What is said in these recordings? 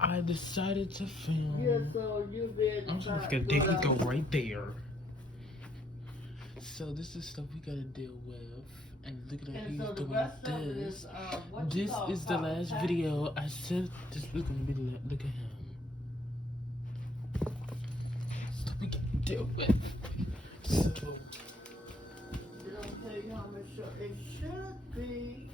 I decided to Yeah, film. so you been I'm just trying gonna to there go he out. go right there. So this is stuff we gotta deal with. And look at And he's so the doing rest of it is this. what you This call is the popping last taxes. video. I said this was gonna be the look at him. Stuff we gotta deal with. So They don't tell you how much it should be.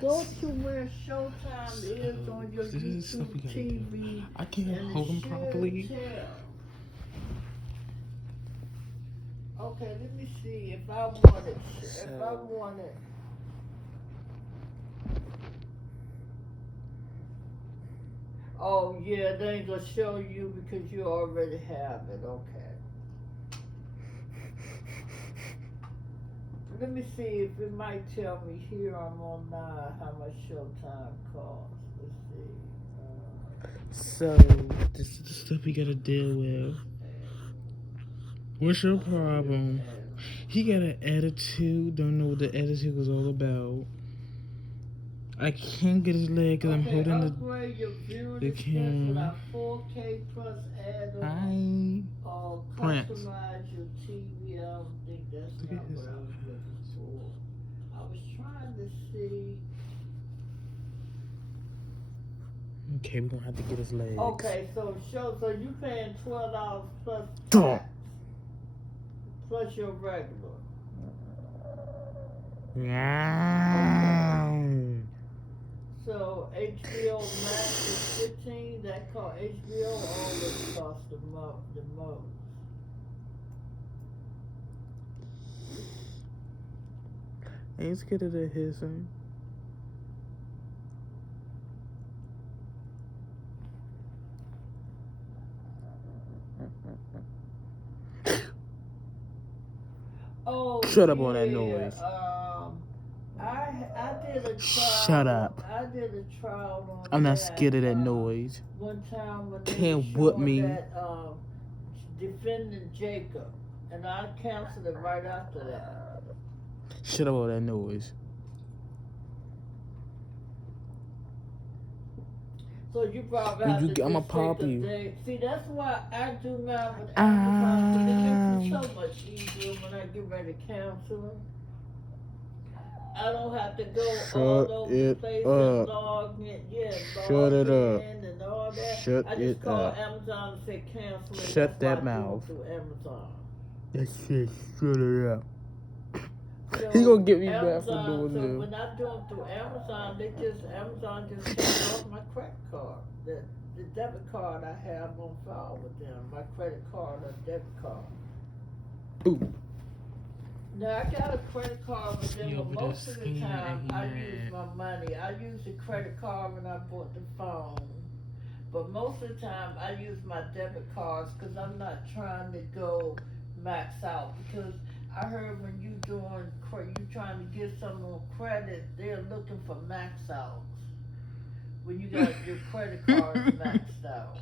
Go to where Showtime is on your this is stuff YouTube we gotta do. TV, I can't and it hold him should properly. tell. Okay, let me see if I want it. If I want it. Oh yeah, they ain't gonna show you because you already have it. Okay. Let me see if it might tell me here I'm on how much Showtime costs. Let's see. So this is the stuff we gotta deal with. What's your problem? He got an attitude. Don't know what the attitude was all about. I can't get his leg because I'm holding upgrade your viewing the experience with camera. our 4K plus Hi, add-on. Or Prince. customize your TV. I don't think that's Look not at his. what I was looking for. I was trying to see. Okay, we're gonna have to get his legs. Okay, so you paying $12 plus Duh. tax, plus your regular. Yeah. So HBO Max is 15. That cost HBO always costs the most. Ain't scared of the hissing. Oh, Shut up on that noise. I did a trial. Shut up. I did a trial on I'm not that, scared of that noise. One time when they Can't were whoop showing me. that defending Jacob, and I canceled it right after that. Shut up on that noise. So you probably have to I'ma just pop take a you. day. See, that's why I do mine with Amazon. It makes it so much easier when I get ready to cancel it. I don't have to go all over the place and log in. Yeah, Shut it up. And all that. Shut I just it call up. Amazon and say cancel it. Shut That's that why I do mouth. it through Amazon. That shit, shut it up. So He gonna get me back Amazon, for doing so this. when I do it through Amazon, Amazon just takes off my credit card. The debit card I have on file with them, my credit card or debit card. Ooh. Now I got a credit card with them, He but over there most of the scheming time and he I mad. use my money. I use the credit card when I bought the phone, but most of the time I use my debit cards because I'm not trying to go max out. Because I heard when you trying to get someone credit, they're looking for max outs when you got your credit cards maxed out.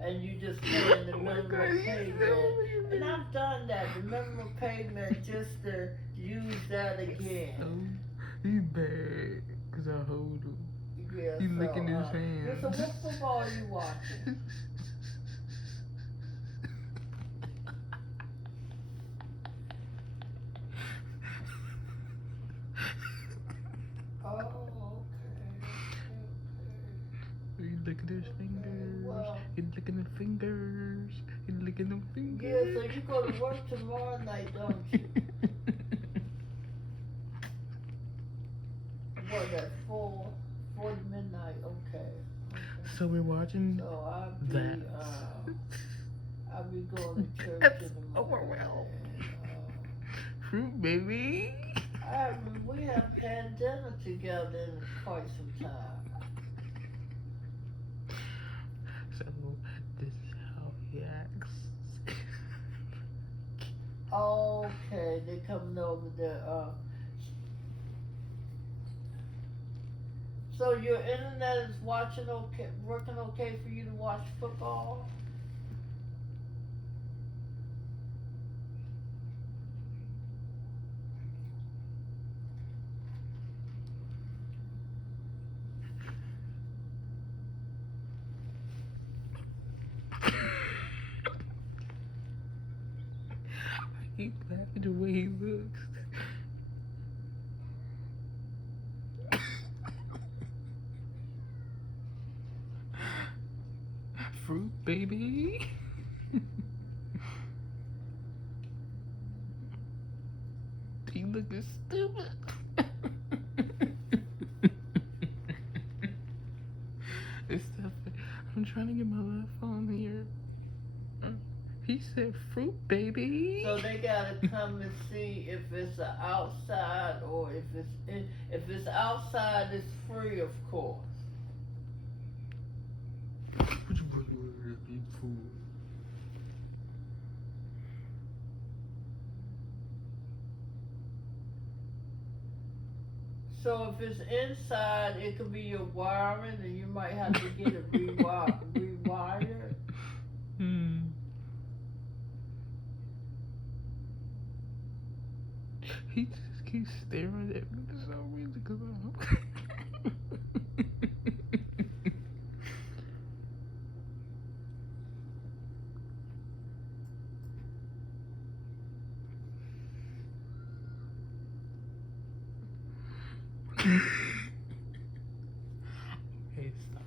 And you just paying the minimum payment. And I've done that, the minimum payment just to use that again. He bad, cause I hold him. Yeah, He licking his hands. Yeah, so what football are you watching? Oh, okay. He licking his fingers. Well, He licking the fingers. He licking them fingers. yeah, so you go to work tomorrow night, don't you? What, at 4 to midnight? Okay. So we're watching So that. I'll be going to church in the morning. Overwhelmed. Fruit baby. We haven't had dinner together in quite some time. So this is how he acts. Okay, they're coming over there. So your internet is working okay for you to watch football? He's laughing the way he looks. Fruit, baby. He looking stupid. It's stuff. I'm trying to get my left on here. He said fruit, baby. So they gotta come and see if it's outside or if it's outside, it's free, of course. What you working for? So if it's inside, it could be your wiring, and you might have to get it rewired. He just keeps staring at me for some reason because I'm. Hey, stop.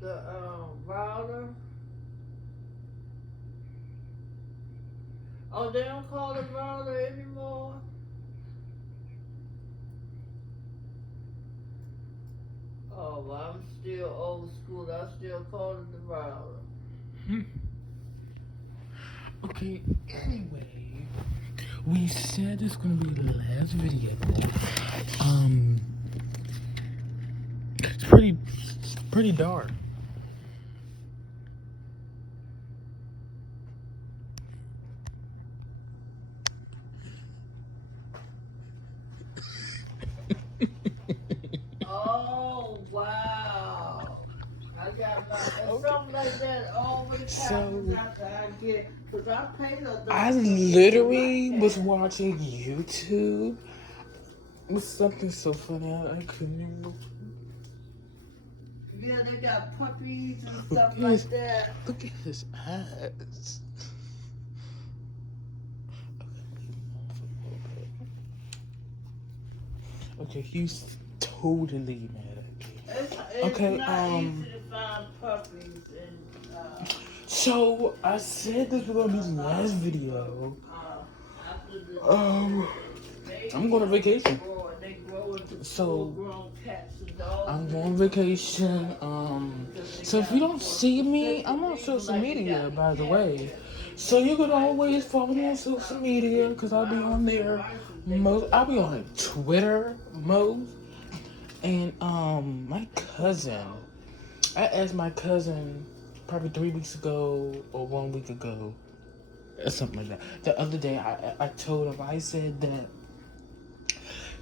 The router. Oh, they don't call it router anymore? Oh, well, I'm still old school. I still call it the router. Okay, anyway, we said it's gonna be the last video. It's pretty dark. Oh, wow. I got something like that always happens after I get, because I paid a I literally was watching YouTube with something so funny I couldn't even. Yeah, they got puppies and stuff like that. Look at his eyes. Okay, he's totally mad at me. It's not easy to find puppies and so I said this was gonna be the last video. I'm going on vacation. So I'm going on vacation. So if you don't see me, I'm on social media, by the way. So you could always follow me on social media because I'll be on there. I'll be on Twitter most. And my cousin, I asked my cousin probably 3 weeks ago or 1 week ago, or something like that. The other day, I told him, I said that,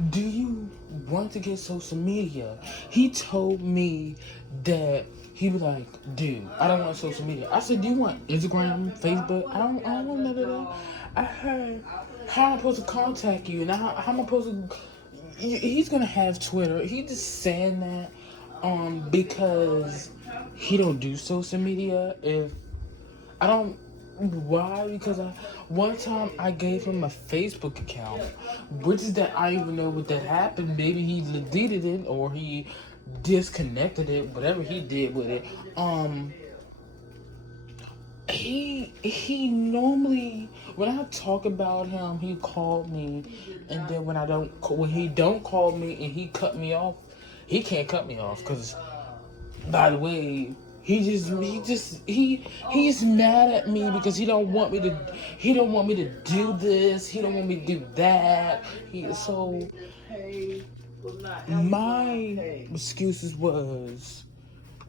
do you want to get social media? He told me that he was like, dude, I don't want social media. I said, do you want Instagram, Facebook? I don't want none of that. I heard, how am I supposed to contact you? And how am I supposed to? He's gonna have Twitter. He just saying that because he don't do social media. If I don't, why? Because one time I gave him a Facebook account, which is that I even know what that happened. Maybe he deleted it or he disconnected it. Whatever he did with it. He normally, when I talk about him, he called me, and then when he don't call me and he cut me off, he can't cut me off because, by the way, he's mad at me because he don't want me to do this, he don't want me to do that. My excuses was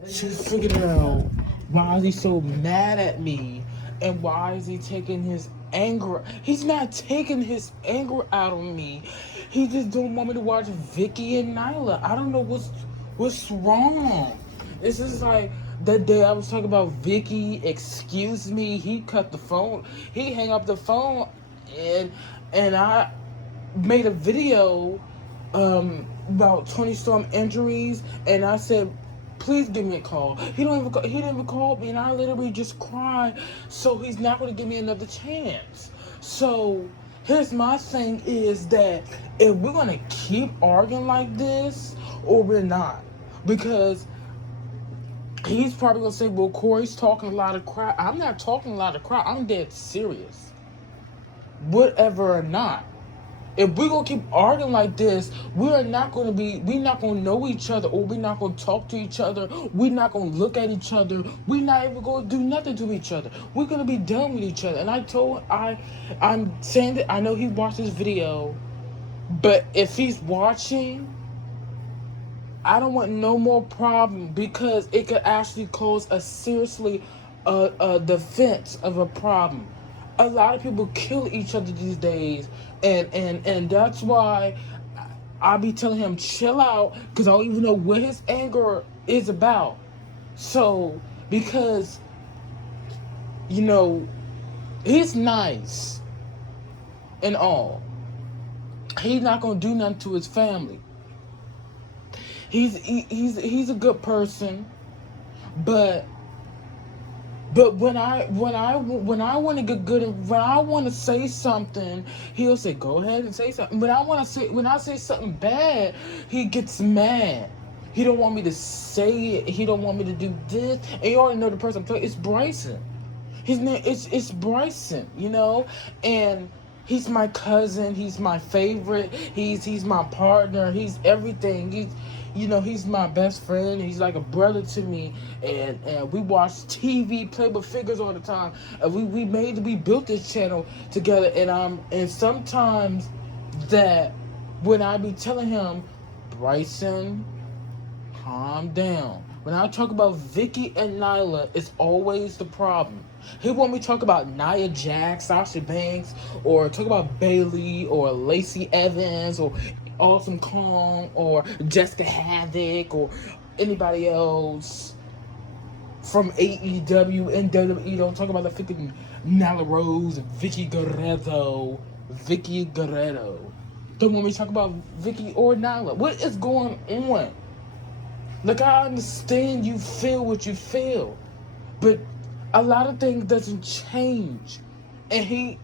to figure out why is he so mad at me and why is he taking his anger. He's not taking his anger out on me. He just don't want me to watch Vicky and Nyla. I don't know what's wrong. It's just like that day I was talking about Vicky, excuse me, he cut the phone. He hung up the phone and I made a video about Toni Storm injuries, and I said please give me a call. He didn't even call me, and I literally just cried. So he's not going to give me another chance. So here's my thing is that if we're going to keep arguing like this, or we're not, because he's probably going to say, well, Corey's talking a lot of crap. I'm not talking a lot of crap. I'm dead serious. Whatever or not. If we're going to keep arguing like this, we're not going to know each other, or we're not going to talk to each other. We're not going to look at each other. We're not even going to do nothing to each other. We're going to be done with each other. And I'm saying that I know he watched this video, but if he's watching, I don't want no more problem, because it could actually cause a defense of a problem. A lot of people kill each other these days, and that's why I be telling him chill out, because I don't even know what his anger is about. So because he's nice and all, he's not gonna do nothing to his family. He's a good person, but when I want to get good, and when I want to say something, he'll say go ahead and say something. When I say something bad, he gets mad. He don't want me to say it. He don't want me to do this. And you already know the person I'm talking. It's Bryson. His name it's Bryson. And he's my cousin. He's my favorite. He's my partner. He's everything. He's my best friend. He's like a brother to me, and we watch TV, play with figures all the time. And we built this channel together. And sometimes that when I be telling him, Bryson, calm down. When I talk about Vicky and Nyla, it's always the problem. He want me to talk about Nia Jax, Sasha Banks, or talk about Bayley, or Lacey Evans, or Awesome Kong, or Jessica Havoc, or anybody else from AEW and WWE. Don't talk about the freaking Nyla Rose, Vicky Guerrero. Don't want me to talk about Vicky or Nyla. What is going on? Like, I understand you feel what you feel, but a lot of things doesn't change, and he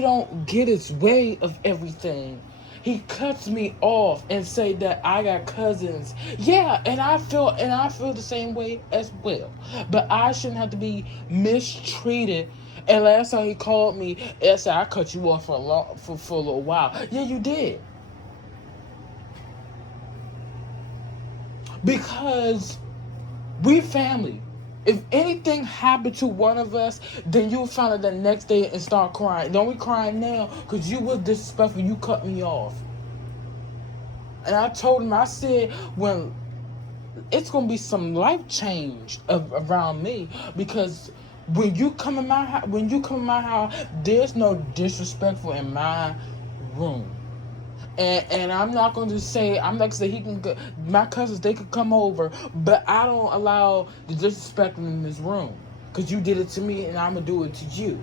don't get his way of everything. He cuts me off and say that I got cousins. Yeah, and I feel the same way as well. But I shouldn't have to be mistreated. And last time he called me and said I cut you off for a little while. Yeah, you did. Because we family. If anything happened to one of us, then you'll find out the next day and start crying. Don't be crying now because you was disrespectful. You cut me off. And I told him, I said, when it's going to be some life change around me, because when you come in my house, there's no disrespectful in my room. And I'm not going to say, he can go, my cousins, they could come over, but I don't allow the disrespect in this room, because you did it to me and I'm going to do it to you.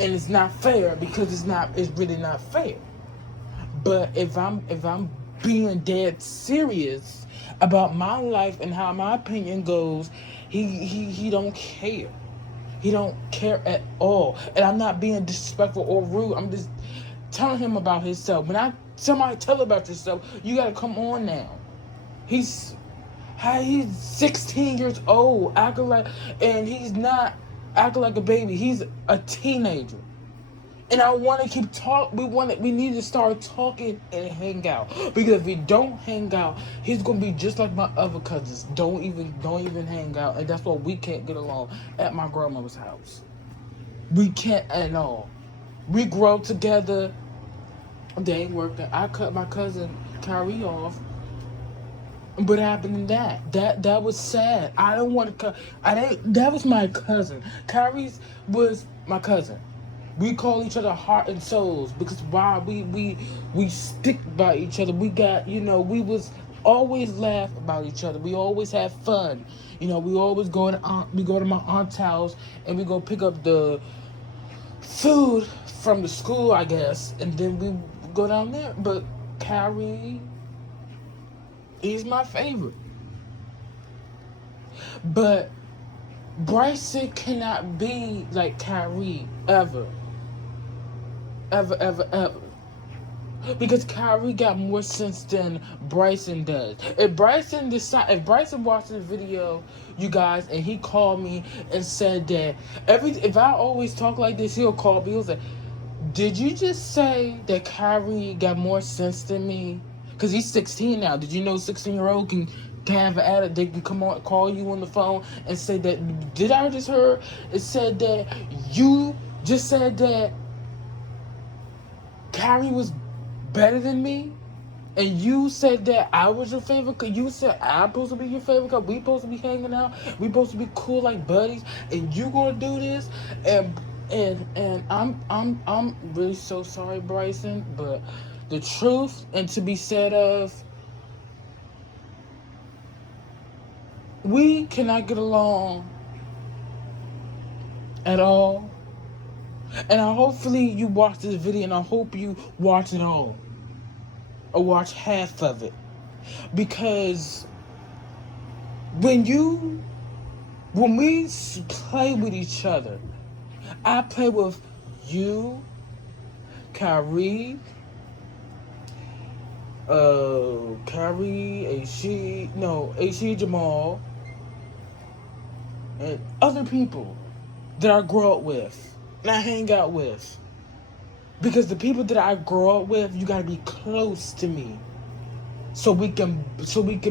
And it's not fair, because it's really not fair. But if I'm being dead serious about my life and how my opinion goes, he don't care. He don't care at all. And I'm not being disrespectful or rude. I'm just telling him about himself. When somebody tell about yourself, you gotta come on now. He's 16 years old, and he's not acting like a baby. He's a teenager. And I want to keep talking. We need to start talking and hang out. Because if we don't hang out, he's gonna be just like my other cousins. Don't even hang out, and that's why we can't get along at my grandmother's house. We can't at all. We grow together. They ain't working. I cut my cousin Kyrie off. What happened in that? That was sad. I don't want to cut. That was my cousin. Kyrie's was my cousin. We call each other heart and souls, because why we stick by each other. We got, we was always laugh about each other. We always have fun. We always go to my aunt's house and we go pick up the food from the school, I guess, and then we go down there. But Kyrie, he's my favorite. But Bryson cannot be like Kyrie ever. Ever, ever, ever. Because Kyrie got more sense than Bryson does. If Bryson watched the video, you guys, and he called me and said that if I always talk like this, he'll call me. He'll say, "Did you just say that Kyrie got more sense than me?" Because he's 16 now. Did you know 16-year-old can have an addict? They can come on, call you on the phone and say that. Did I just heard it said that you just said that Kyrie was better than me, and you said that I was your favorite. You said I'm supposed to be your favorite. Cause we supposed to be hanging out. We supposed to be cool like buddies, and you gonna do this? And I'm really so sorry, Bryson. But the truth and to be said of, we cannot get along at all. And hopefully you watch this video, and I hope you watch it all. Or watch half of it. Because when we play with each other, I play with you, Kyrie, AC Jamal, and other people that I grow up with, and I hang out with. Because the people that I grow up with, you gotta be close to me, so we can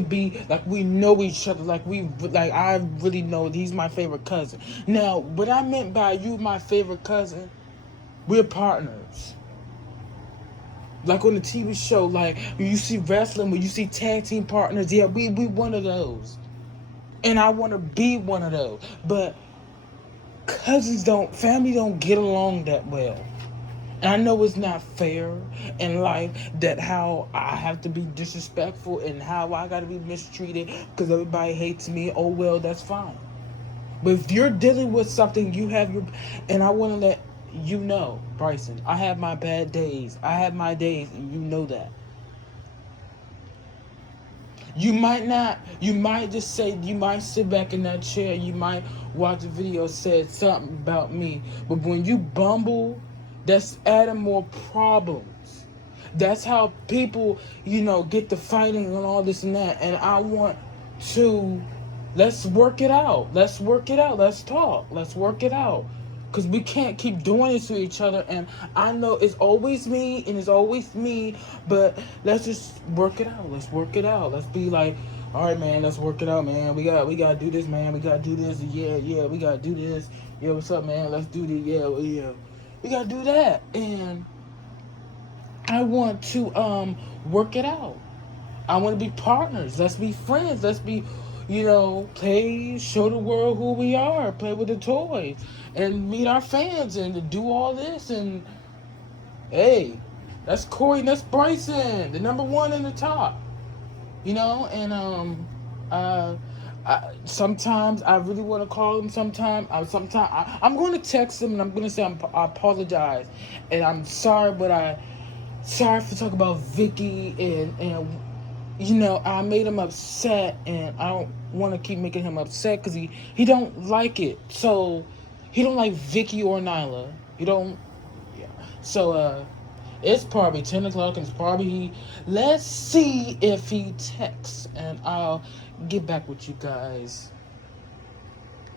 be like we know each other, like I really know he's my favorite cousin. Now, what I meant by you my favorite cousin, we're partners. Like on the TV show, like when you see wrestling, when you see tag team partners, yeah, we one of those, and I want to be one of those. But family don't get along that well. And I know it's not fair in life that how I have to be disrespectful and how I got to be mistreated because everybody hates me. Oh, well, that's fine. But if you're dealing with something, and I want to let you know, Bryson, I have my bad days. I have my days, and you know that. You might sit back in that chair, you might watch a video said something about me, but when you bumble, that's adding more problems. That's how people, get the fighting and all this and that. And I want to, let's work it out. Let's talk. Let's work it out. Because we can't keep doing this to each other. And I know it's always me and it's always me. But let's just work it out. Let's work it out. Let's be like, all right, man, let's work it out, man. We got to do this, man. We got to do this. Yeah, we got to do this. Yeah, what's up, man? Let's do this. Yeah. We got to do that. And I want to work it out. I want to be partners. Let's be friends. Let's be, show the world who we are. Play with the toys. And meet our fans and do all this. And, hey, that's Corey and that's Bryson. The number one in the top. And, sometimes I really want to call him. Sometimes I'm going to text him and I'm going to say I apologize. And I'm sorry, but sorry for talking about Vicky and I made him upset, and I don't want to keep making him upset because he don't like it. So he don't like Vicky or Nyla. He don't. Yeah. So it's probably 10 o'clock, and it's probably let's see if he texts, and I'll get back with you guys.